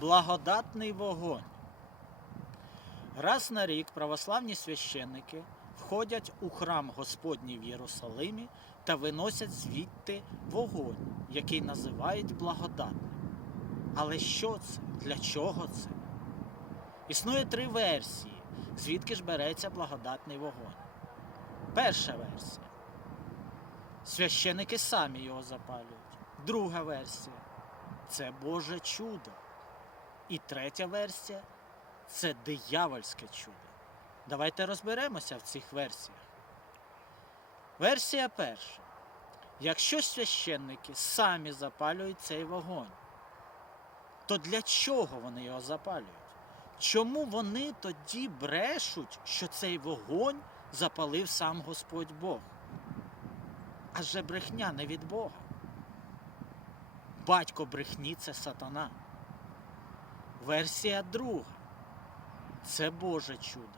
Благодатний вогонь. Раз на рік православні священники входять у храм Господній в Єрусалимі та виносять звідти вогонь, який називають благодатним. Але що це? Для чого це? Існує три версії, звідки ж береться благодатний вогонь. Перша версія. Священики самі його запалюють. Друга версія це Боже чудо. І третя версія це диявольське чудо. Давайте розберемося в цих версіях. Версія перша. Якщо священники самі запалюють цей вогонь, то для чого вони його запалюють? Чому вони тоді брешуть, що цей вогонь запалив сам Господь Бог? Адже брехня не від Бога. Батько брехні це сатана. Версія друга. Це Боже чудо.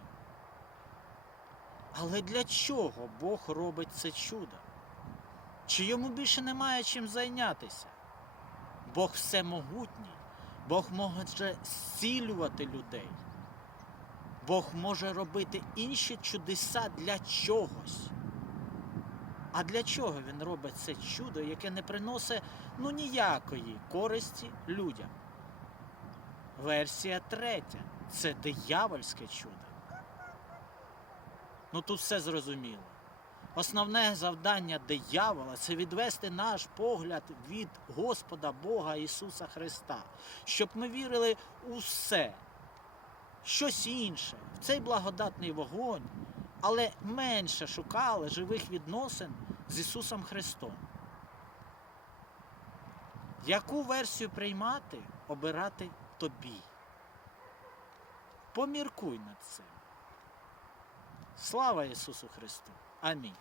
Але для чого Бог робить це чудо? Чи йому більше немає чим зайнятися? Бог всемогутній, Бог може зцілювати людей. Бог може робити інші чудеса для чогось. А для чого він робить це чудо, яке не приносить ну ніякої користі людям? Версія третя це диявольське чудо. Ну тут все зрозуміло. Основне завдання диявола це відвести наш погляд від Господа Бога Ісуса Христа, щоб ми вірили у все, щось інше, в цей благодатний вогонь, але менше шукали живих відносин з Ісусом Христом. Яку версію приймати, обирати тобі? Поміркуй над цим. Слава Ісусу Христу! Амінь.